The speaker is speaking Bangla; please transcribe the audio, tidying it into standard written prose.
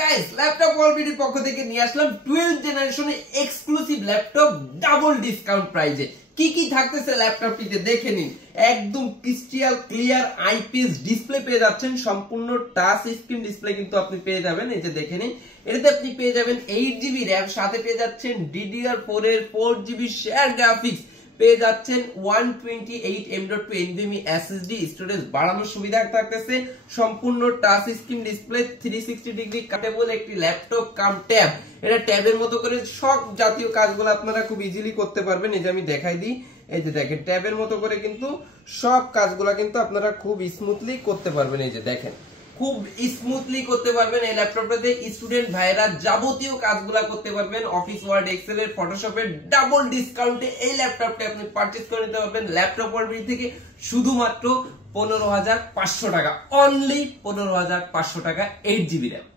গাইস ল্যাপটপ ওয়ার্ল্ড পক্ষ থেকে নিয়ে আসলাম 12th জেনারেশনের এক্সক্লুসিভ ল্যাপটপ ডাবল ডিসকাউন্ট প্রাইজে। কি কি থাকতেছে ল্যাপটপটিতে দেখে নিন। একদম ক্রিস্টাল ক্লিয়ার আইপিএস ডিসপ্লে পেয়ে যাচ্ছেন, সম্পূর্ণ টাচ স্ক্রিন ডিসপ্লে কিন্তু আপনি পেয়ে যাবেন। এই যে দেখে নিন, এটাতে আপনি পেয়ে যাবেন 8GB র‍্যাম, সাথে পেয়ে যাচ্ছেন DDR4 এর 4GB শেয়ার গ্রাফিক্স, পেয়ে যাচ্ছেন 128M.2 NVMe SSD, স্টোরেজ বাড়ানোর সুবিধা থাকতেছে, সম্পূর্ণ টাচ স্ক্রিন ডিসপ্লে, 360 ডিগ্রি কাটেবল একটি ল্যাপটপ কাম ট্যাব। এটা ট্যাবের মতো করে সব জাতীয় কাজগুলো আপনারা খুব ইজিলি করতে পারবেন। এই যে আমি দেখাই দিই, এই যে দেখেন ট্যাবের মতো করে কিন্তু সব কাজগুলো কিন্তু আপনারা খুব স্মুথলি করতে পারবেন। এই যে দেখেন খুব স্মুথলি করতে পারবেন। এই ল্যাপটপটাতে স্টুডেন্ট ভাইরা যাবতীয় কাজগুলা করতে পারবেন। অফিস ওয়ার্ড, এক্সেল এর, ফটোশপের ডাবল ডিসকাউন্টে এই ল্যাপটপটা আপনি পারচেজ করে নিতে পারবেন ল্যাপটপ ওয়ার্ল্ড থেকে শুধুমাত্র 15,500 টাকা, অনলি 15,500 টাকা, 8GB র‍্যাম।